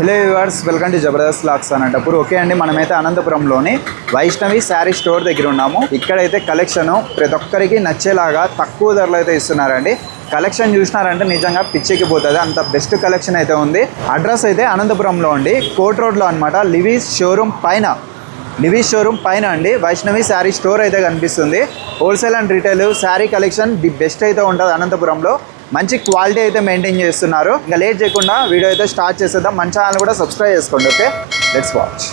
Hello viewers, welcome to Jabardasth vlogs Anantapur. Okay అండి, మనమైతే అనంతపురంలోని Vaishnavi sari store దగ్గర ఉన్నాము. ఇక్కడైతే కలెక్షన్ ప్రతి ఒక్కరికి నచ్చేలాగా తక్కువ ధరలు అయితే ఇస్తున్నారండి. కలెక్షన్ చూసినారంటే నిజంగా పిచ్చికి పోతుంది, అంత బెస్ట్ కలెక్షన్ అయితే ఉంది. అడ్రస్ అయితే అనంతపురంలో అండి, కోట్ రోడ్లో అనమాట. లివీస్ షోరూమ్ పైన అండి వైష్ణవి శారీ స్టోర్ అయితే కనిపిస్తుంది. Wholesale and retail sari collection the best అయితే ఉంటుంది అనంతపురంలో. మంచి క్వాలిటీ అయితే మెయింటైన్ చేస్తున్నారు. ఇంకా లేట్ చేయకుండా వీడియో అయితే స్టార్ట్ చేసేద్దాం. మన ఛానల్ కూడా సబ్స్క్రైబ్ చేసుకోండి. Okay, let's watch.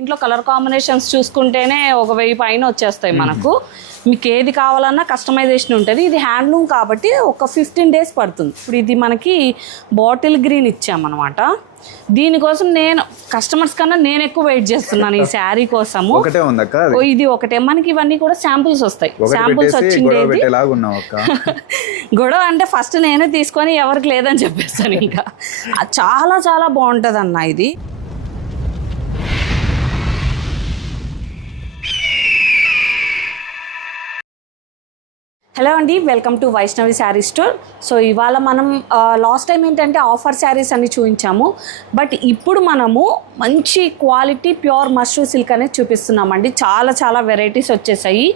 ఇంట్లో కలర్ కాంబినేషన్స్ చూసుకుంటేనే 1000 పైన వచ్చేస్తాయి మనకు. మీకు ఏది కావాలన్నా కస్టమైజేషన్ ఉంటుంది. ఇది హ్యాండ్లూమ్ కాబట్టి ఒక 15 days పడుతుంది. ఇప్పుడు ఇది మనకి బాటిల్ గ్రీన్ ఇచ్చామన్నమాట. దీనికోసం నేను కస్టమర్స్ కన్నా నేను ఎక్కువ వెయిట్ చేస్తున్నాను ఈ శారీ కోసము. ఇది ఒకటే, మనకి ఇవన్నీ కూడా శాంపుల్స్ వస్తాయి. శాంపుల్స్ వచ్చిండేది గొడవ అంటే ఫస్ట్ నేనే తీసుకొని ఎవరికి లేదని చెప్పేస్తాను. ఇంకా చాలా చాలా బాగుంటుంది అన్న ఇది. హలో అండి, welcome to Vaishnavi sari store. So ఇవాళ మనం లాస్ట్ టైం ఏంటంటే ఆఫర్ శారీస్ అన్ని చూపించాము. బట్ ఇప్పుడు మనము మంచి క్వాలిటీ ప్యూర్ మష్రూ సిల్క్ అనేది చూపిస్తున్నామండి. చాలా చాలా వెరైటీస్ వచ్చేసాయి.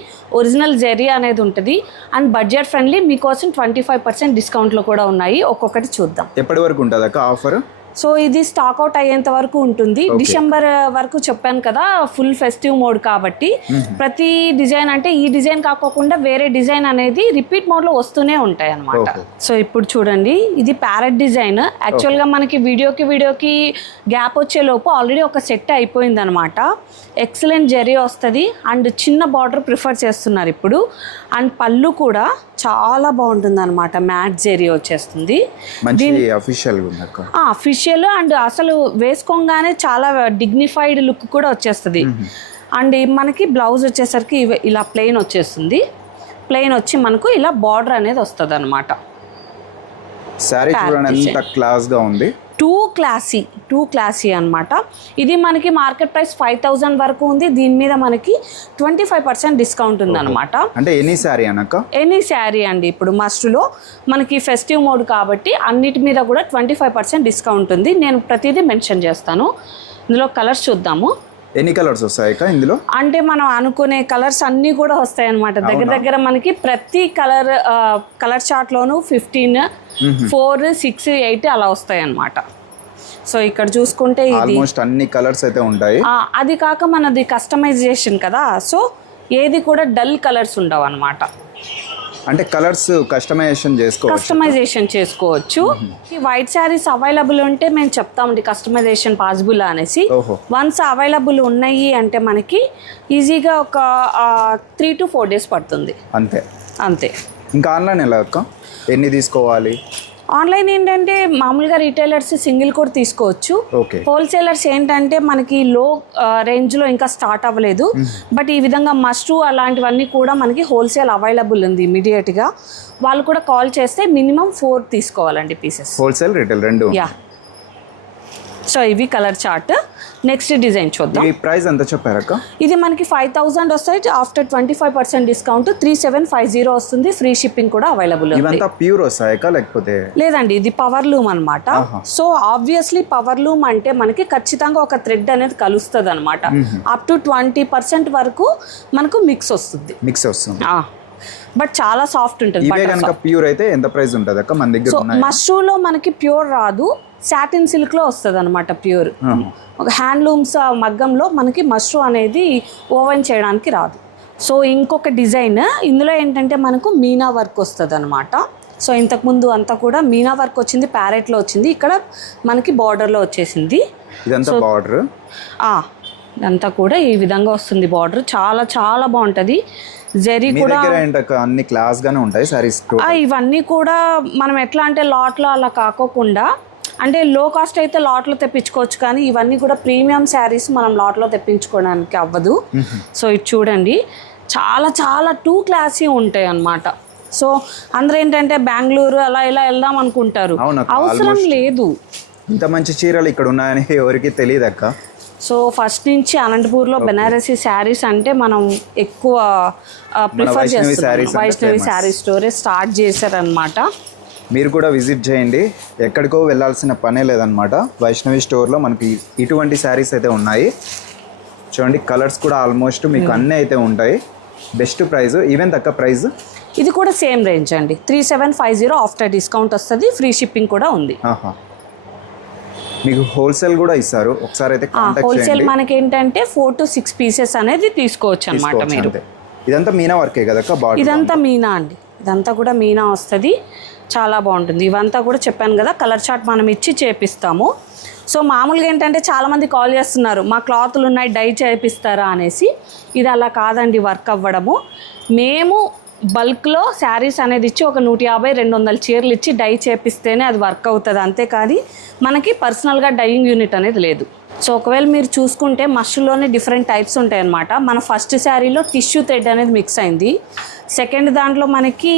ఒరిజినల్ జెరీ అనేది ఉంటుంది అండ్ బడ్జెట్ ఫ్రెండ్లీ. మీకోసం 25% డిస్కౌంట్లో కూడా ఉన్నాయి. ఒక్కొక్కటి చూద్దాం. ఎప్పటి వరకు ఉంటుంది అక్క ఆఫర్? సో ఇది స్టాక్అవుట్ అయ్యేంత వరకు ఉంటుంది. డిసెంబర్ వరకు చెప్పాను కదా, ఫుల్ ఫెస్టివ్ మోడ్ కాబట్టి ప్రతి డిజైన్ అంటే ఈ డిజైన్ కాకోకుండా వేరే డిజైన్ అనేది రిపీట్ మోడ్లో వస్తూనే ఉంటాయి అన్నమాట. సో ఇప్పుడు చూడండి, ఇది ప్యారెట్ డిజైన్. యాక్చువల్గా మనకి వీడియోకి గ్యాప్ వచ్చేలోపు ఆల్రెడీ ఒక సెట్ అయిపోయింది అనమాట. ఎక్సలెంట్ జెరీ వస్తుంది అండ్ చిన్న బార్డర్ ప్రిఫర్ చేస్తున్నారు ఇప్పుడు. అండ్ పళ్ళు కూడా చాలా బాగుంటుంది అనమాట, మ్యాట్ జెరీ వచ్చేస్తుంది. అఫీషియల్ అండ్ అసలు వేసుకోగానే చాలా డిగ్నిఫైడ్ లుక్ కూడా వచ్చేస్తుంది. అండ్ మనకి బ్లౌజ్ వచ్చేసరికి ఇలా ప్లెయిన్ వచ్చేస్తుంది. ప్లెయిన్ వచ్చి మనకు ఇలా బార్డర్ అనేది వస్తుంది అనమాట. సారీ చూడండి ఎంత క్లాస్ గా ఉంది. టూ క్లాసీ అనమాట. ఇది మనకి మార్కెట్ ప్రైస్ 5000 వరకు ఉంది. దీని మీద మనకి 25% డిస్కౌంట్ ఉంది అనమాట. అంటే ఎనీ శారీ అండి. ఇప్పుడు మస్ట్లో మనకి ఫెస్టివ్ మోడ్ కాబట్టి అన్నిటి మీద కూడా 25% డిస్కౌంట్ ఉంది. నేను ప్రతిదీ మెన్షన్ చేస్తాను. ఇందులో కలర్స్ చూద్దాము. ఎన్ని కలర్స్ వస్తాయి ఇందులో? అంటే మనం అనుకునే కలర్స్ అన్నీ కూడా వస్తాయి అనమాట. దగ్గర మనకి ప్రతి కలర్ చార్ట్లోనూ 15, 4, 6, 8 అలా వస్తాయి అన్నమాట. సో ఇక్కడ చూసుకుంటే ఆల్మోస్ట్ అన్ని కలర్స్ అయితే ఉంటాయి. అది కాక మనది కస్టమైజేషన్ కదా, సో ఏది కూడా డల్ కలర్స్ ఉండవు అనమాట. అంటే కలర్స్ కస్టమైజేషన్ చేసుకోవచ్చు. ఈ వైట్ శారీస్ అవైలబుల్ ఉంటే మేము చెప్తామండి కస్టమైజేషన్ పాసిబుల్ అనేసి. వన్స్ అవైలబుల్ ఉన్నాయి అంటే మనకి ఈజీగా ఒక 3 to 4 days పడుతుంది. అంతే. ఇంకా ఆన్లైన్ ఎలా అక్క? ఎన్ని తీసుకోవాలి? ఆన్లైన్ ఏంటంటే మామూలుగా రీటైలర్స్ సింగిల్ కూడా తీసుకోవచ్చు. హోల్సేలర్స్ ఏంటంటే మనకి లో రేంజ్లో ఇంకా స్టార్ట్ అవ్వలేదు. బట్ ఈ విధంగా మష్రూ అలాంటివన్నీ కూడా మనకి హోల్సేల్ అవైలబుల్ ఉంది. ఇమీడియట్గా వాళ్ళు కూడా కాల్ చేస్తే మినిమం 4 తీసుకోవాలండి పీసెస్. హోల్సేల్ రీటైల్ రెండు. యా. సో ఇవి కలర్ చార్ట్. నెక్స్ట్ డిజైన్ చూద్దాం. ఈ ప్రైస్ ఎంత చెప్పారక్క? ఇది మనకి 5000 వస్తాయి. ఆఫ్టర్ 25% డిస్కౌంట్ 3750 వస్తుంది. ఫ్రీ షిప్పింగ్ కూడా అవైలబుల్ ఉంది. ఇవంతా ప్యూర్ వస్తాయా లేకపోతే? లేదండి, ఇది పవర్ లూమ్ అనమాట. సో ఆబ్వియస్లీ పవర్ లూమ్ అంటే మనకి ఖచ్చితంగా ఒక థ్రెడ్ అనేది కలుస్తుంది అనమాట. అప్ టు 20% వరకు మనకు మిక్స్ వస్తుంది. బట్ చాలా సాఫ్ట్ ఉంటుంది. ప్యూర్ అయితే ఎంత ప్రైస్ ఉంటుంది అక్క మన దగ్గర? మష్రూలో మనకి ప్యూర్ రాదు, సాటిన్ సిల్క్ లో వస్తుంది అనమాట ప్యూర్. హ్యాండ్లూమ్స్ మగ్గంలో మనకి మష్రూ అనేది ఓవెన్ చేయడానికి రాదు. సో ఇంకొక డిజైన్ ఇందులో ఏంటంటే మనకు మీనా వర్క్ వస్తుంది అనమాట. సో ఇంతకుముందు అంతా కూడా మీనా వర్క్ వచ్చింది, ప్యారెట్లో వచ్చింది. ఇక్కడ మనకి బార్డర్లో వచ్చేసింది. ఇదంతా కూడా ఈ విధంగా వస్తుంది బార్డర్. చాలా చాలా బాగుంటుంది. జెరీ కూడా అన్ని క్లాస్ గానే ఉంటాయి సారీస్. ఇవన్నీ కూడా మనం ఎట్లా అంటే లాట్లో అలా కాకోకుండా, అంటే లో కాస్ట్ అయితే లాట్లో తెప్పించుకోవచ్చు, కానీ ఇవన్నీ కూడా ప్రీమియం శారీస్ మనం లాట్లో తెప్పించుకోవడానికి అవ్వదు. సో ఇది చూడండి, చాలా చాలా టూ క్లాసీ ఉంటాయి అన్నమాట. సో అందరూ ఏంటంటే బెంగళూరు అలా ఇలా వెళ్దాం అనుకుంటారు, అవసరం లేదు. ఇంత మంచి చీరలు ఇక్కడ ఉన్నాయని ఎవరికి తెలియదు అక్క. సో ఫస్ట్ నుంచి అనంతపూర్లో బెనారసీ శారీస్ అంటే మనం ఎక్కువ ప్రిఫర్ చేస్తున్నాం. వైష్ణవి శారీ స్టోరే స్టార్ట్ చేశారనమాట. మీరు కూడా విజిట్ చేయండి, ఎక్కడికో వెళ్ళాల్సిన పనే లేదనమాట. వైష్ణవి స్టోర్లో మనకి ఇటువంటి శారీస్ అయితే ఉన్నాయి. చూడండి కలర్స్ కూడా ఆల్మోస్ట్ మీకు అన్నీ అయితే ఉంటాయి. బెస్ట్ ప్రైస్, ఈవెన్ తక్కువ ప్రైస్. ఇది కూడా సేమ్ రేంజ్ అండి, 3750 ఆఫ్టర్ డిస్కౌంట్ వస్తుంది. ఫ్రీ షిప్పింగ్ కూడా ఉంది. మీకు హోల్సేల్ కూడా ఇస్తారు, ఒకసారి అయితే కాంటాక్ట్ హోల్సేల్ చేయండి. మనకి ఏంటంటే 4 to 6 పీసెస్ అనేది తీసుకోవచ్చు అనమాట మీరు. ఇదంతా మీనా వర్కే కదా? ఇదంతా మీనా అండి, ఇదంతా కూడా మీనా వస్తుంది. చాలా బాగుంటుంది. ఇవంతా కూడా చెప్పాను కదా కలర్ చార్ట్ మనం ఇచ్చి చేపిస్తాము. సో మామూలుగా ఏంటంటే చాలామంది కాల్ చేస్తున్నారు, మా క్లాతులు ఉన్నాయి డై చేపిస్తారా అనేసి. ఇది అలా కాదండి వర్క్ అవ్వడము. మేము బల్క్లో శారీస్ అనేది ఇచ్చి ఒక 150-200 చీరలు ఇచ్చి డై చేపిస్తేనే అది వర్క్ అవుతుంది. అంతేకాని మనకి పర్సనల్గా డైయింగ్ యూనిట్ అనేది లేదు. సో ఒకవేళ మీరు చూసుకుంటే మష్లోనే డిఫరెంట్ టైప్స్ ఉంటాయి అన్నమాట. మన ఫస్ట్ శారీలో టిష్యూ థ్రెడ్ అనేది మిక్స్ అయింది. సెకండ్ దాంట్లో మనకి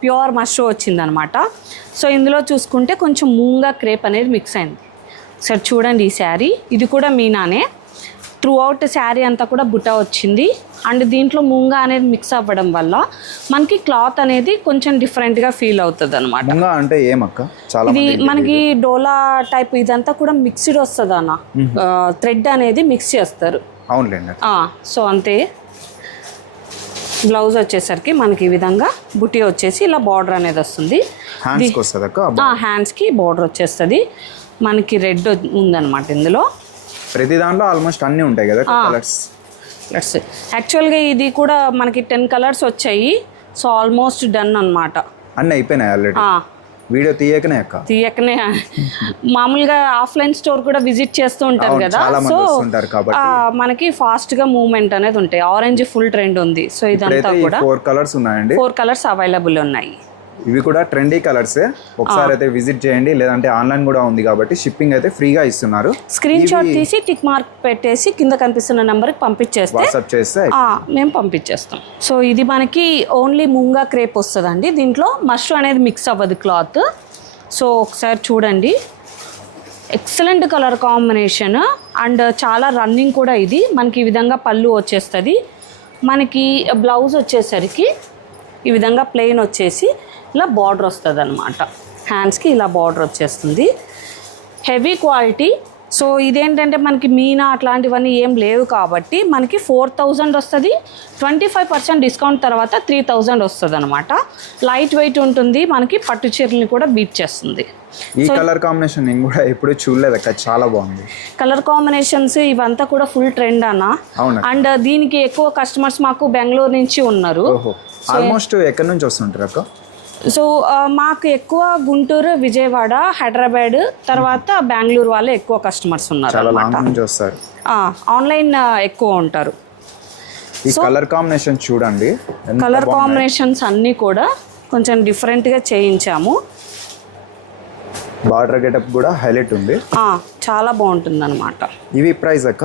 ప్యూర్ మష్ వచ్చిందనమాట. సో ఇందులో చూసుకుంటే కొంచెం మూంగా క్రేప్ అనేది మిక్స్ అయింది. సరే చూడండి ఈ శారీ, ఇది కూడా మీనానే. త్రూ అవుట్ శారీ అంతా కూడా బుట్ట వచ్చింది. అండ్ దీంట్లో మూంగా అనేది మిక్స్ అవ్వడం వల్ల మనకి క్లాత్ అనేది కొంచెం డిఫరెంట్గా ఫీల్ అవుతుంది అనమాట. అంటే ఏమక్క? ఇది మనకి డోలా టైప్ ఇదంతా కూడా మిక్స్డ్ వస్తుంది అన్న. థ్రెడ్ అనేది మిక్స్ చేస్తారు. అవునులేండి. సో అంతే. బ్లౌజ్ వచ్చేసరికి మనకి ఈ విధంగా బుట్టి వచ్చేసి ఇలా బార్డర్ అనేది వస్తుంది. హ్యాండ్స్కి బార్డర్ వచ్చేస్తుంది. మనకి రెడ్ ఉందన్నమాట ఇందులో. ప్రతి దాంట్లో ఆల్మోస్ట్ అన్నీ ఉంటాయి కదా కలర్స్. యాక్చువల్గా ఇది కూడా మనకి 10 కలర్స్ వచ్చాయి. సో ఆల్మోస్ట్ డన్ అనమాట. అన్నీ అయిపోయినాయి ఆల్రెడీ. వీడియో తీయకనే మామూలుగా ఆఫ్లైన్ స్టోర్ కూడా విజిట్ చేస్తూ ఉంటారు కదా. సో మనకి ఫాస్ట్ గా మూవ్మెంట్ అనేది ఉంటాయి. ఆరెంజ్ ఫుల్ ట్రెండ్ ఉంది. సో ఇదంతా కూడా 4 కలర్స్ ఉన్నాయండి. 4 కలర్స్ అవైలబుల్ ఉన్నాయి. ఇవి కూడా ట్రెండీ కలర్సే. ఒకసారి అయితే విజిట్ చేయండి, లేదంటే ఆన్లైన్ కూడా ఉంది కాబట్టి షిప్పింగ్ అయితే ఫ్రీగా ఇస్తున్నారు. స్క్రీన్ షాట్ తీసి టిక్ మార్క్ పెట్టేసి కింద కనిపిస్తున్న నెంబర్కి పంపించేస్తే వాట్సాప్ చేస్తే మేము పంపించేస్తాం. సో ఇది మనకి ఓన్లీ మూంగా క్రేప్ వస్తుందండి. దీంట్లో మష్ అనేది మిక్స్ అవ్వదు క్లాత్. సో ఒకసారి చూడండి, ఎక్సలెంట్ కలర్ కాంబినేషన్ అండ్ చాలా రన్నింగ్ కూడా. ఇది మనకి ఈ విధంగా పళ్ళు వచ్చేస్తుంది. మనకి బ్లౌజ్ వచ్చేసరికి ఈ విధంగా ప్లెయిన్ వచ్చేసి ఇలా బార్డర్ వస్తుంది అనమాట. హ్యాండ్స్కి ఇలా బార్డర్ వచ్చేస్తుంది. Heavy quality. సో ఇదేంటంటే మనకి మీనా అట్లాంటివన్నీ ఏం లేవు కాబట్టి మనకి 4000 వస్తుంది. 25% డిస్కౌంట్ తర్వాత 3000 వస్తుంది అనమాట. లైట్ వెయిట్ ఉంటుంది. మనకి పట్టు చీరల్ని కూడా బీట్ చేస్తుంది. ఈ కలర్ కాంబినేషన్ నేను కూడా ఎప్పుడు చూడలేదు అక్క, చాలా బాగుంది. కలర్ కాంబినేషన్స్ ఇవంతా కూడా ఫుల్ ట్రెండ్ అన్న. అండ్ దీనికి ఎక్కువ కస్టమర్స్ మాకు బెంగళూరు నుంచి ఉన్నారు. ఆల్మోస్ట్ ఎక్కడి నుంచి వస్తుంటారు అక్క? సో మాకు ఎక్కువ గుంటూరు, విజయవాడ, హైదరాబాద్ తర్వాత బెంగళూరు వాళ్ళే ఎక్కువ కస్టమర్స్ ఉన్నారు. ఆన్లైన్ ఎక్కువ ఉంటారు. ఈ కలర్ కాంబినేషన్ చూడండి. కలర్ కాంబినేషన్స్ అన్నీ కూడా కొంచెం డిఫరెంట్గా చేయించాము. బార్డర్ గెటప్ కూడా హైలైట్ ఉంది. చాలా బాగుంటుంది అనమాట. ఇవి ప్రైస్ అక్క?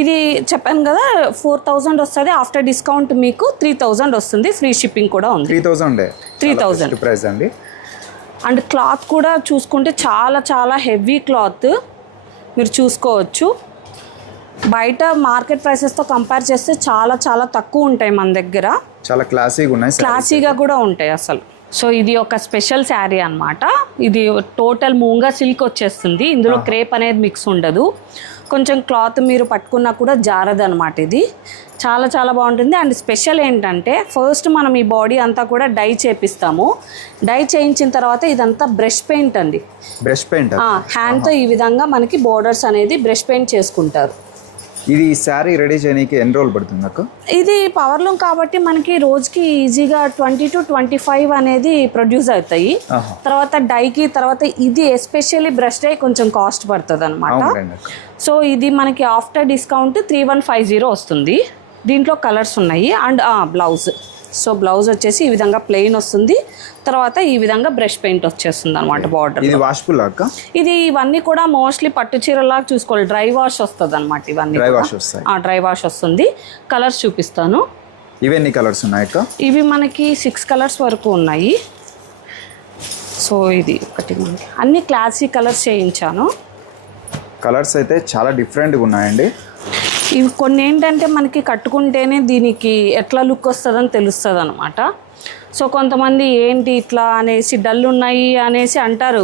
ఇది చెప్పాను కదా 4000 వస్తుంది. ఆఫ్టర్ డిస్కౌంట్ మీకు 3000 వస్తుంది. ఫ్రీ షిప్పింగ్ కూడా ఉంది. 3000 ప్రైస్ అండి. అండ్ క్లాత్ కూడా చూసుకుంటే చాలా చాలా హెవీ క్లాత్ మీరు చూసుకోవచ్చు. బయట మార్కెట్ ప్రైసెస్తో కంపేర్ చేస్తే చాలా చాలా తక్కువ ఉంటాయి మన దగ్గర. చాలా క్లాసీగా కూడా ఉంటాయి అసలు. సో ఇది ఒక స్పెషల్ శారీ అనమాట. ఇది టోటల్ మూంగా సిల్క్ వచ్చేస్తుంది. ఇందులో క్రేప్ అనేది మిక్స్ ఉండదు. కొంచెం క్లాత్ మీరు పట్టుకున్నా కూడా జారదు అనమాట. ఇది చాలా చాలా బాగుంటుంది. అండ్ స్పెషల్ ఏంటంటే ఫస్ట్ మనం ఈ బాడీ అంతా కూడా డై చేపిస్తాము. డై చేయించిన తర్వాత ఇదంతా బ్రష్ పెయింట్ అండి. హ్యాండ్తో ఈ విధంగా మనకి బోర్డర్స్ అనేది బ్రష్ పెయింట్ చేసుకుంటారు. ఇది శారీ రెడీ చేయడానికి ఎన్ని రోజులు పడుతుంది అక్క? ఇది పవర్లూమ్ కాబట్టి మనకి రోజుకి ఈజీగా 20 to 25 అనేది ప్రొడ్యూస్ అవుతాయి. తర్వాత డైకి తర్వాత ఇది ఎస్పెషల్లీ బ్రష్ డై కొంచెం కాస్ట్ పడుతుంది అనమాట. సో ఇది మనకి ఆఫ్టర్ డిస్కౌంట్ 3150 వస్తుంది. దీంట్లో కలర్స్ ఉన్నాయి. And blouse. సో బ్లౌజ్ వచ్చేసి ఈ విధంగా ప్లెయిన్ వస్తుంది. తర్వాత ఈ విధంగా బ్రష్ పెయింట్ వచ్చేస్తుంది అనమాట బార్డర్. ఇది వాష్ఫుల్ అక్క? ఇది ఇవన్నీ కూడా మోస్ట్లీ పట్టు చీరలాగా చూసుకోవాలి. డ్రై వాష్ వస్తుంది అనమాట. ఇవన్నీ డ్రై వాష్ వస్తుంది. కలర్స్ చూపిస్తాను. ఇవన్నీ కలర్స్ ఉన్నాయి అక్క? ఇవి మనకి 6 కలర్స్ వరకు ఉన్నాయి. సో ఇది ఒకటి అన్ని క్లాసీ కలర్స్ చేయించాను. కలర్స్ అయితే చాలా డిఫరెంట్గా ఉన్నాయండి. ఇవి కొన్ని ఏంటంటే మనకి కట్టుకుంటేనే దీనికి ఎట్లా లుక్ వస్తుందని తెలుస్తుంది అనమాట. సో కొంతమంది ఏంటి ఇట్లా అనేసి డల్ ఉన్నాయి అనేసి అంటారు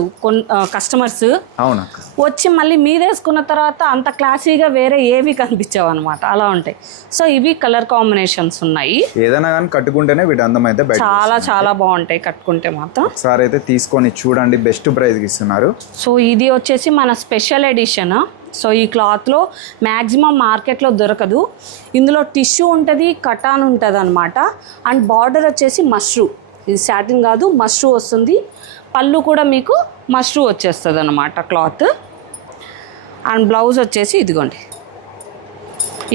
కస్టమర్స్. అవునా, వచ్చి మళ్ళీ మీద వేసుకున్న తర్వాత అంత క్లాసీగా వేరే ఏవి కనిపించావు అనమాట, అలా ఉంటాయి. సో ఇవి కలర్ కాంబినేషన్స్ ఉన్నాయి. ఏదైనా కానీ కట్టుకుంటేనే వీటి అందం అయితే చాలా చాలా బాగుంటాయి కట్టుకుంటే మాత్రం. ఒకసారి అయితే తీసుకొని చూడండి, బెస్ట్ ప్రైస్కి ఇస్తున్నారు. సో ఇది వచ్చేసి మన స్పెషల్ ఎడిషన్. సో ఈ క్లాత్లో మ్యాక్సిమం మార్కెట్లో దొరకదు. ఇందులో టిష్యూ ఉంటుంది, కటాన్ ఉంటుంది అనమాట. అండ్ బార్డర్ వచ్చేసి మష్రూ, ఇది సాటిన్ కాదు మష్రూ వస్తుంది. పళ్ళు కూడా మీకు మష్రూ వచ్చేస్తుంది అనమాట క్లాత్. అండ్ బ్లౌజ్ వచ్చేసి ఇదిగోండి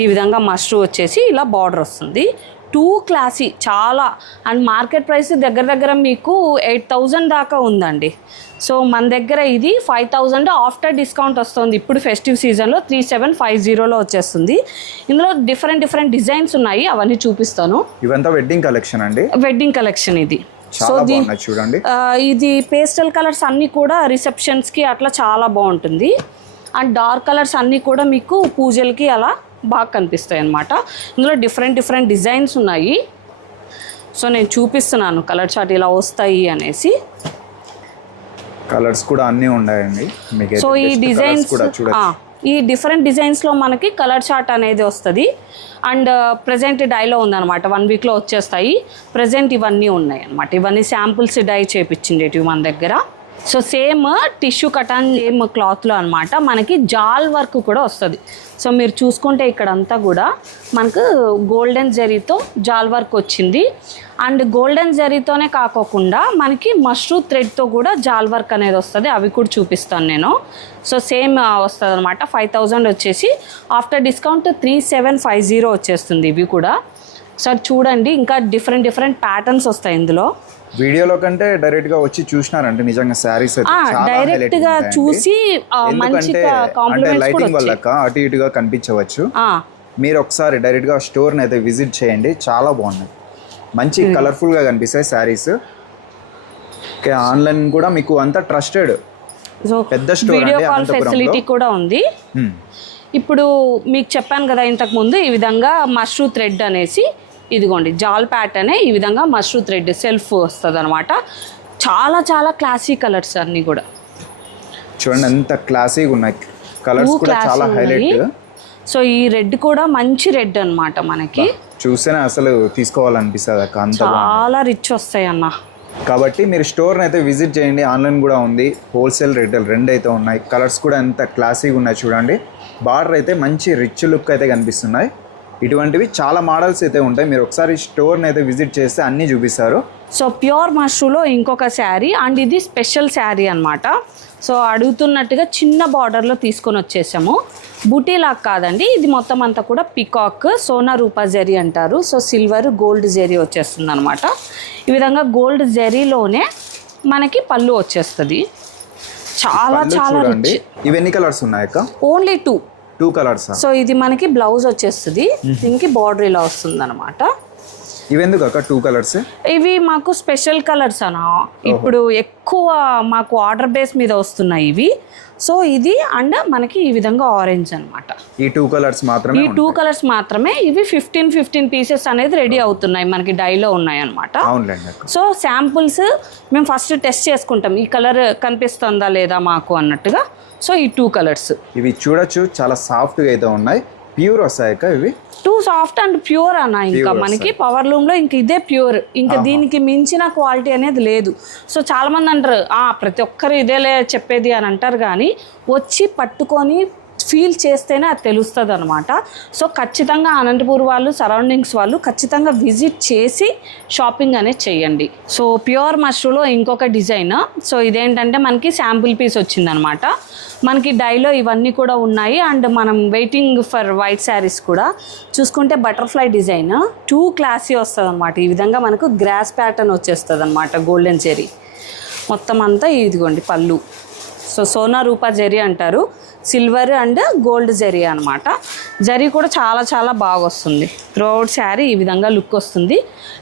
ఈ విధంగా మష్రూ వచ్చేసి ఇలా బార్డర్ వస్తుంది. టూ క్లాసీ చాలా. అండ్ మార్కెట్ ప్రైస్ దగ్గర మీకు 8,000 దాకా ఉందండి. సో మన దగ్గర ఇది 5,000 ఆఫ్టర్ డిస్కౌంట్ వస్తుంది. ఇప్పుడు ఫెస్టివ్ సీజన్లో 3750లో వచ్చేస్తుంది. ఇందులో డిఫరెంట్ డిజైన్స్ ఉన్నాయి, అవన్నీ చూపిస్తాను. ఇవంతా వెడ్డింగ్ కలెక్షన్ అండి, వెడ్డింగ్ కలెక్షన్ ఇది. సో చూడండి, ఇది పేస్టల్ కలర్స్ అన్నీ కూడా రిసెప్షన్స్కి అట్లా చాలా బాగుంటుంది. అండ్ డార్క్ కలర్స్ అన్నీ కూడా మీకు పూజలకి అలా బాగా కనిపిస్తాయి అన్నమాట. ఇందులో డిఫరెంట్ డిజైన్స్ ఉన్నాయి. సో నేను చూపిస్తున్నాను కలర్ చార్ట్ ఇలా వస్తాయి అనేసి. కలర్స్ కూడా అన్నీ ఉన్నాయండి. సో ఈ డిజైన్స్ ఈ డిఫరెంట్ డిజైన్స్లో మనకి కలర్ చార్ట్ అనేది వస్తుంది. అండ్ ప్రజెంట్ డైలో ఉందన్నమాట, 1 వీక్లో వచ్చేస్తాయి. ప్రజెంట్ ఇవన్నీ ఉన్నాయి అన్నమాట. ఇవన్నీ శాంపుల్స్ డై చేయించిండేటివి మన దగ్గర. So same tissue cotton same క్లాత్లో అనమాట. మనకి జాల్ వర్క్ కూడా వస్తుంది. సో మీరు చూసుకుంటే ఇక్కడంతా కూడా మనకు గోల్డెన్ జరీతో జాల్ వర్క్ వచ్చింది. అండ్ గోల్డెన్ జరీతోనే కాకోకుండా మనకి మష్రూ థ్రెడ్తో కూడా జాల్ వర్క్ అనేది వస్తుంది. అవి కూడా చూపిస్తాను నేను. సో సేమ్ వస్తుంది అనమాట. 5,000 వచ్చేసి ఆఫ్టర్ డిస్కౌంట్ 3750 వచ్చేస్తుంది. ఇవి కూడా సార్ చూడండి, ఇంకా డిఫరెంట్ ప్యాటర్న్స్ వస్తాయి ఇందులో. వీడియోలో కంటే డైరెక్ట్ గా వచ్చి చూసినారంటే నిజంగా శారీస్ డైరెక్ట్ గా చూసి మంచిగా కాంప్లిమెంట్స్ లైటింగ్ వల్ల అటు ఇటుగా కనిపించవచ్చు. మీరు ఒకసారి డైరెక్ట్ గా స్టోర్ ని అయితే విజిట్ చేయండి, చాలా బాగున్నాయి, మంచి కలర్ఫుల్ గా కనిపిస్తాయి శారీస్. ఆన్లైన్ కూడా మీకు అంతా ట్రస్టెడ్ పెద్ద స్టోర్, వీడియో కాల్ ఫెసిలిటీ కూడా ఉంది. ఇప్పుడు మీకు చెప్పాను కదా ఇంతకు ముందు, ఈ విధంగా మష్రూ థ్రెడ్ అనేసి ఇదిగోండి జాల్ ప్యాటర్న్ ఈ విధంగా మష్రూ థ్రెడ్ సెల్ఫ్ వస్తుంది అనమాట. చాలా క్లాసీ కలర్స్ అన్నీ కూడా చూడండి, ఎంత క్లాసీగా ఉన్నాయి కలర్స్ కూడా చాలా హైలైట్. సో ఈ రెడ్ కూడా మంచి రెడ్ అన్నమాట, మనకి చూస్తేనే అసలు తీసుకోవాలనిపిస్తుంది అక్క, అంత చాలా రిచ్ వస్తాయి అన్న. కాబట్టి మీరు స్టోర్ని అయితే విజిట్ చేయండి. ఆన్లైన్ కూడా ఉంది, హోల్సేల్ రిటైల్ రెండు అయితే ఉన్నాయి. కలర్స్ కూడా ఎంత క్లాసీగా ఉన్నాయి చూడండి. బార్డర్ అయితే మంచి రిచ్ లుక్ అయితే కనిపిస్తున్నాయి. ఇటువంటివి చాలా మోడల్స్ అయితే ఉంటాయి. మీరు ఒకసారి స్టోర్ని అయితే విజిట్ చేస్తే అన్నీ చూపిస్తారు. సో ప్యూర్ మష్రూలో ఇంకొక శారీ, అండ్ ఇది స్పెషల్ శారీ అనమాట. సో అడుగుతున్నట్టుగా చిన్న బార్డర్లో తీసుకొని వచ్చేసాము. బుటీలాగా కాదండి, ఇది మొత్తం అంతా కూడా పికాక్ సోనా రూపా జరీ అంటారు. సో సిల్వర్ గోల్డ్ జరీ వచ్చేస్తుంది అనమాట. ఈ విధంగా గోల్డ్ జరీలోనే మనకి పళ్ళు వచ్చేస్తుంది. చాలా రిచ్. ఇవన్నీ కలర్స్ ఉన్నాయక్క? Only 2 colours. సో ఇది మనకి బ్లౌజ్ వచ్చేస్తుంది, దీనికి బార్డర్ ఇలా వస్తుంది అనమాట. ఇవెందుకు అక్క 2 కలర్స్? ఇవి మాకు స్పెషల్ కలర్స్ అన్న, ఇప్పుడు ఎక్కువ మాకు ఆర్డర్ బేస్ మీద వస్తున్నాయి ఇవి. సో ఇది అండ్ మనకి ఈ విధంగా ఆరెంజ్ అనమాట. ఈ 2 కలర్స్ మాత్రమే, ఈ 2 కలర్స్ మాత్రమే. ఇవి 15 పీసెస్ అనేది రెడీ అవుతున్నాయి, మనకి డైలో ఉన్నాయి అనమాట. సో శాంపుల్స్ మేము ఫస్ట్ టెస్ట్ చేసుకుంటాం, ఈ కలర్ కనిపిస్తుందా లేదా మాకు అన్నట్టుగా. సో ఈ 2 కలర్స్ ఇవి చూడొచ్చు, చాలా సాఫ్ట్గా అయితే ఉన్నాయి. ప్యూర్ వస్తాయి ఇవి? 2 సాఫ్ట్ అండ్ ప్యూర్ అన్న. ఇంకా మనకి పవర్ లూమ్లో ఇంక ఇదే ప్యూర్, ఇంకా దీనికి మించిన క్వాలిటీ అనేది లేదు. సో చాలామంది అంటారు ప్రతి ఒక్కరు ఇదేలే చెప్పేది అని అంటారు, కానీ వచ్చి పట్టుకొని ఫీల్ చేస్తేనే అది తెలుస్తుంది అనమాట. సో ఖచ్చితంగా అనంతపూర్ వాళ్ళు సరౌండింగ్స్ వాళ్ళు ఖచ్చితంగా విజిట్ చేసి షాపింగ్ అనేది చేయండి. సో ప్యూర్ మష్రూలో ఇంకొక డిజైన్. సో ఇదేంటంటే మనకి శాంపుల్ పీస్ వచ్చిందనమాట. మనకి డైలో ఇవన్నీ కూడా ఉన్నాయి. అండ్ మనం వెయిటింగ్ ఫర్ వైట్ శారీస్ కూడా చూసుకుంటే బటర్ఫ్లై డిజైన్ 2 క్లాసీ వస్తుంది అనమాట. ఈ విధంగా మనకు గ్రాస్ ప్యాటర్న్ వచ్చేస్తుంది అనమాట. గోల్డెన్ జెరీ మొత్తం అంతా ఇదిగోండి పళ్ళు. సో సోనా రూపా జరీ అంటారు, సిల్వర్ అండ్ గోల్డ్ జరీ అనమాట. జరీ కూడా చాలా బాగా వస్తుంది. త్రూఅవుట్ శారీ ఈ విధంగా లుక్ వస్తుంది.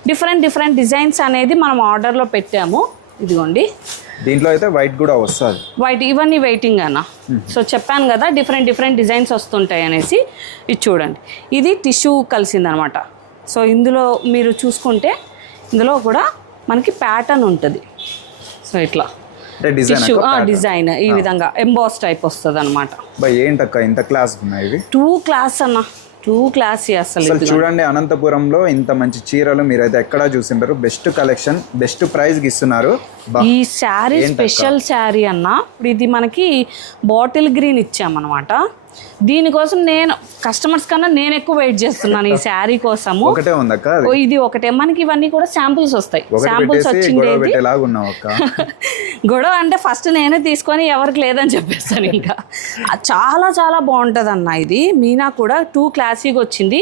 డిఫరెంట్ డిజైన్స్ అనేది మనం ఆర్డర్లో పెట్టాము. ఇదిగోండి దీంట్లో అయితే వైట్ కూడా వస్తుంది. వైట్ ఇవన్నీ వెయిటింగ్ అన్న. సో చెప్పాను కదా డిఫరెంట్ డిజైన్స్ వస్తుంటాయి అనేసి. ఇది చూడండి, ఇది టిష్యూ కలిసిందనమాట. సో ఇందులో మీరు చూసుకుంటే ఇందులో కూడా మనకి ప్యాటర్న్ ఉంటుంది. సో ఇట్లా టిష్యూ డిజైన్ ఈ విధంగా ఎంబాస్ టైప్ వస్తుంది అనమాట. ఏంటక్క ఇంత క్లాస్ ఉన్నాయి ఇవి? 2 క్లాస్ అన్న, 2 క్లాస్ అసలు. చూడండి అనంతపురంలో ఇంత మంచి చీరలు మీరైతే ఎక్కడా చూసింటారు. బెస్ట్ కలెక్షన్, బెస్ట్ ప్రైస్ కి ఇస్తున్నారు. ఈ శారీ స్పెషల్ శారీ అన్న. ఇప్పుడు ఇది మనకి బాటిల్ గ్రీన్ ఇచ్చామన్నమాట. దీనికోసం నేను కస్టమర్స్ కన్నా నేను ఎక్కువ వెయిట్ చేస్తున్నాను ఈ శారీ కోసము. ఒకటే ఉందక్క, ఇది ఒకటే. మనకి ఇవన్నీ కూడా శాంపుల్స్ వస్తాయి. శాంపుల్స్ వచ్చిండేది గొడవ అంటే ఫస్ట్ నేనే తీసుకొని ఎవరికి లేదని చెప్పేస్తాను. ఇంకా చాలా చాలా బాగుంటుంది అన్న. ఇది మీనా కూడా 2 క్లాసీగా వచ్చింది.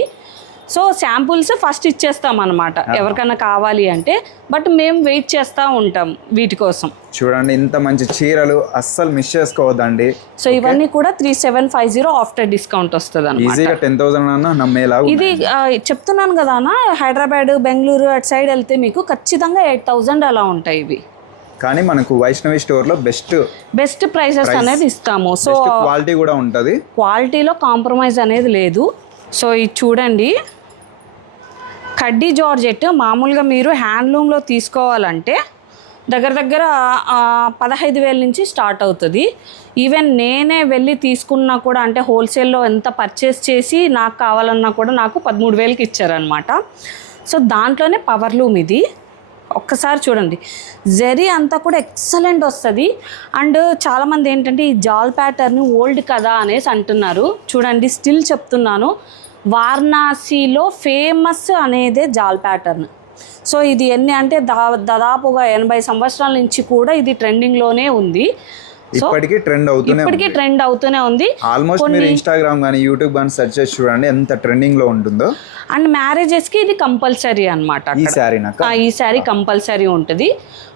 సో శాంపుల్స్ ఫస్ట్ ఇచ్చేస్తాం అనమాట ఎవరికైనా కావాలి అంటే. బట్ మేము వెయిట్ చేస్తూ ఉంటాం వీటి కోసం. చూడండి ఇంత మంచి చీరలు అస్సలు మిస్ చేసుకోవద్దండి. సో ఇవన్నీ కూడా 3750 ఆఫ్టర్ డిస్కౌంట్ వస్తుంది అనమాట. 10,000 అన్న నమ్మేలా. ఇది చెప్తున్నాను కదా అన్న, హైదరాబాద్ బెంగళూరు అటు సైడ్ వెళ్తే మీకు ఖచ్చితంగా 8,000 అలా ఉంటాయి ఇవి. కానీ మనకు వైష్ణవి స్టోర్ లో బెస్ట్ ప్రైసెస్ అనేది ఇస్తాము. సో క్వాలిటీ కూడా ఉంటుంది, క్వాలిటీలో కాంప్రమైజ్ అనేది లేదు. సో ఇది చూడండి, కడ్డీ జార్జెట్ మామూలుగా మీరు హ్యాండ్లూమ్లో తీసుకోవాలంటే దగ్గర 15,000 నుంచి స్టార్ట్ అవుతుంది. ఈవెన్ నేనే వెళ్ళి తీసుకున్నా కూడా, అంటే హోల్సేల్లో ఎంత పర్చేస్ చేసి నాకు కావాలన్నా కూడా నాకు 13,000కి ఇచ్చారనమాట. సో దాంట్లోనే పవర్లూమ్ ఇది. ఒక్కసారి చూడండి, జరీ అంతా కూడా ఎక్సలెంట్ వస్తుంది. అండ్ చాలామంది ఏంటంటే ఈ జాల్ ప్యాటర్న్ ఓల్డ్ కదా అనేసి అంటున్నారు. చూడండి స్టిల్ చెప్తున్నాను, వారణాసిలో ఫేమస్ అనేదే జాల్ ప్యాటర్న్. సో ఇది ఎన్ని అంటే దాదాపుగా 80 సంవత్సరాల నుంచి కూడా ఇది ట్రెండింగ్లోనే ఉంది. ఇప్పటికీ ట్రెండ్ అవుతూనే ఉంది. ఆల్మోస్ట్ మీరు ఇన్స్టాగ్రామ్ కానీ యూట్యూబ్ కానీ సెర్చ్ చేసి చూడండి ఎంత ట్రెండింగ్ లో ఉంటుందో. అండ్ మ్యారేజెస్కి ఇది కంపల్సరీ అనమాట. ఈ శారీ కంపల్సరీ ఉంటుంది.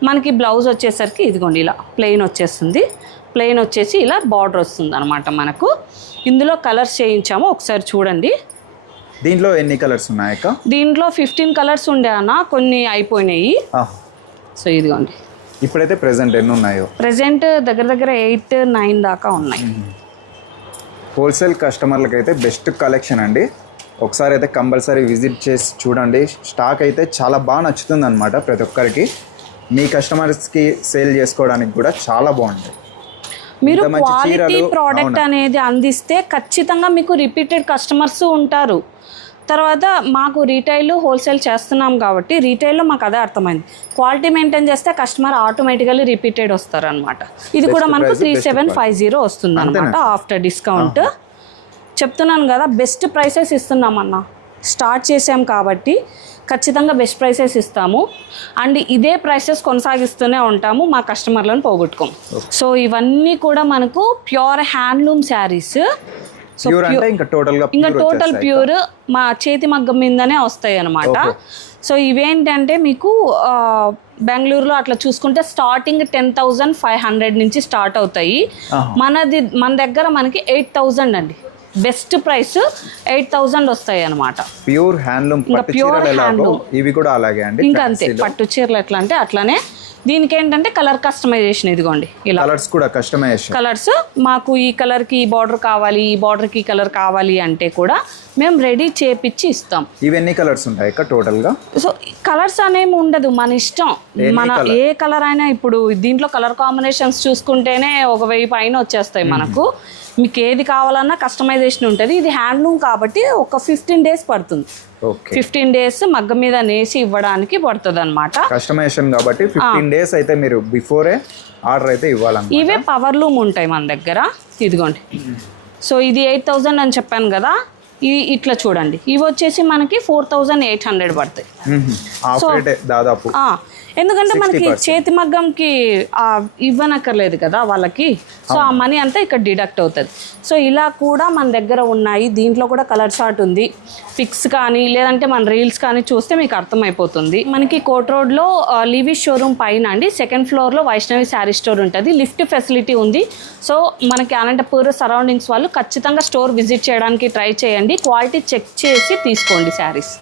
మనకి బ్లౌజ్ వచ్చేసరికి ఇదిగోండి ఇలా ప్లెయిన్ వచ్చేస్తుంది. ప్లెయిన్ వచ్చేసి ఇలా బార్డర్ వస్తుంది అనమాట. మనకు ఇందులో కలర్స్ చేయించాము, ఒకసారి చూడండి. దీంట్లో ఎన్ని కలర్స్ ఉన్నాయక్క? దీంట్లో 15 కలర్స్ ఉండే అన్న, కొన్ని అయిపోయినాయి. సో ఇదిగోండి ఇప్పుడైతే ప్రెసెంట్ ఎన్ని ఉన్నాయో? ప్రెసెంట్ దగ్గర 8-9 దాకా ఉన్నాయి. హోల్సేల్ కస్టమర్లకు అయితే బెస్ట్ కలెక్షన్ అండి. ఒకసారి అయితే కంపల్సరీ విజిట్ చేసి చూడండి. స్టాక్ అయితే చాలా బాగా నచ్చుతుంది అనమాట ప్రతి ఒక్కరికి. మీ కస్టమర్స్కి సేల్ చేసుకోవడానికి కూడా చాలా బాగుంటుంది. మీరు క్వాలిటీ ప్రోడక్ట్ అనేది అందిస్తే ఖచ్చితంగా మీకు రిపీటెడ్ కస్టమర్స్ ఉంటారు. తర్వాత మాకు రీటైల్ హోల్సేల్ చేస్తున్నాం కాబట్టి రీటైల్లో మాకు అదే అర్థమైంది. క్వాలిటీ మెయింటైన్ చేస్తే కస్టమర్ ఆటోమేటికల్లీ రిపీటెడ్ వస్తారు అనమాట. ఇది కూడా మనకు 3750 వస్తుంది అనమాట ఆఫ్టర్ డిస్కౌంట్. చెప్తున్నాను కదా బెస్ట్ ప్రైసెస్ ఇస్తున్నామన్నా. స్టార్ట్ చేసాం కాబట్టి ఖచ్చితంగా బెస్ట్ ప్రైసెస్ ఇస్తాము. అండ్ ఇదే ప్రైసెస్ కొనసాగిస్తూనే ఉంటాము, మా కస్టమర్లను పోగొట్టుకోం. సో ఇవన్నీ కూడా మనకు ప్యూర్ హ్యాండ్లూమ్ శారీస్. సో ఇంకా టోటల్ ప్యూర్ మా చేతి మగ్గం మీదనే వస్తాయి అన్నమాట. సో ఇవేంటంటే మీకు బెంగళూరులో అట్లా చూసుకుంటే స్టార్టింగ్ 10,500 నుంచి స్టార్ట్ అవుతాయి. మన దగ్గర మనకి 8,000 అండి. బెస్ట్ ప్రైస్ 8,000 వస్తాయి అనమాట. Pure handloom. ఇవి కూడా అలాగే అండి. ఇంకా అంతే, పట్టు చీరలు ఎట్లా అంటే అట్లానే. దీనికి ఏంటంటే కలర్ కస్టమైజేషన్. ఇదిగోండి ఇలా కలర్స్ కూడా కస్టమైజేషన్. కలర్స్ మాకు ఈ కలర్కి ఈ బార్డర్ కావాలి, ఈ బార్డర్కి ఈ కలర్ కావాలి అంటే కూడా మేము రెడీ చేపించి ఇస్తాం. ఇవన్నీ కలర్స్ ఉంటాయి టోటల్గా. సో కలర్స్ అనేమి ఉండదు, మన ఇష్టం. మన ఏ కలర్ అయినా ఇప్పుడు దీంట్లో కలర్ కాంబినేషన్స్ చూసుకుంటేనే 1,000 పైన వచ్చేస్తాయి మనకు. మీకు ఏది కావాలన్నా కస్టమైజేషన్ ఉంటుంది. ఇది హ్యాండ్లూమ్ కాబట్టి ఒక 15 days పడుతుంది. 15 days మగ్గం మీద నేసి ఇవ్వడానికి పడుతుంది అనమాట. కస్టమైజేషన్ కాబట్టి 15 days అయితే మీరు బిఫోరే ఆర్డర్ అయితే ఇవ్వాలన్నమాట. ఇవే పవర్ లూమ్ ఉంటాయి మన దగ్గర. ఇదిగోండి. సో ఇది 8,000 అని చెప్పాను కదా. ఇది ఇట్లా చూడండి, ఇవి వచ్చేసి మనకి 4,800 పడతాయి. సో దాదాపు ఎందుకంటే మనకి చేతి మగ్గంకి ఇవ్వనక్కర్లేదు కదా వాళ్ళకి. సో ఆ మనీ అంతా ఇక్కడ డిడక్ట్ అవుతుంది. సో ఇలా కూడా మన దగ్గర ఉన్నాయి. దీంట్లో కూడా కలర్ చార్ట్ ఉంది. పిక్స్ కానీ లేదంటే మన రీల్స్ కానీ చూస్తే మీకు అర్థమైపోతుంది. మనకి కోట్ రోడ్లో లీవీ షోరూమ్ పైన అండి 2nd floorలో వైష్ణవి శారీ స్టోర్ ఉంటుంది. లిఫ్ట్ ఫెసిలిటీ ఉంది. సో మనకి అనంతపూర్ సరౌండింగ్స్ వాళ్ళు ఖచ్చితంగా స్టోర్ విజిట్ చేయడానికి ట్రై చేయండి. క్వాలిటీ చెక్ చేసి తీసుకోండి శారీస్.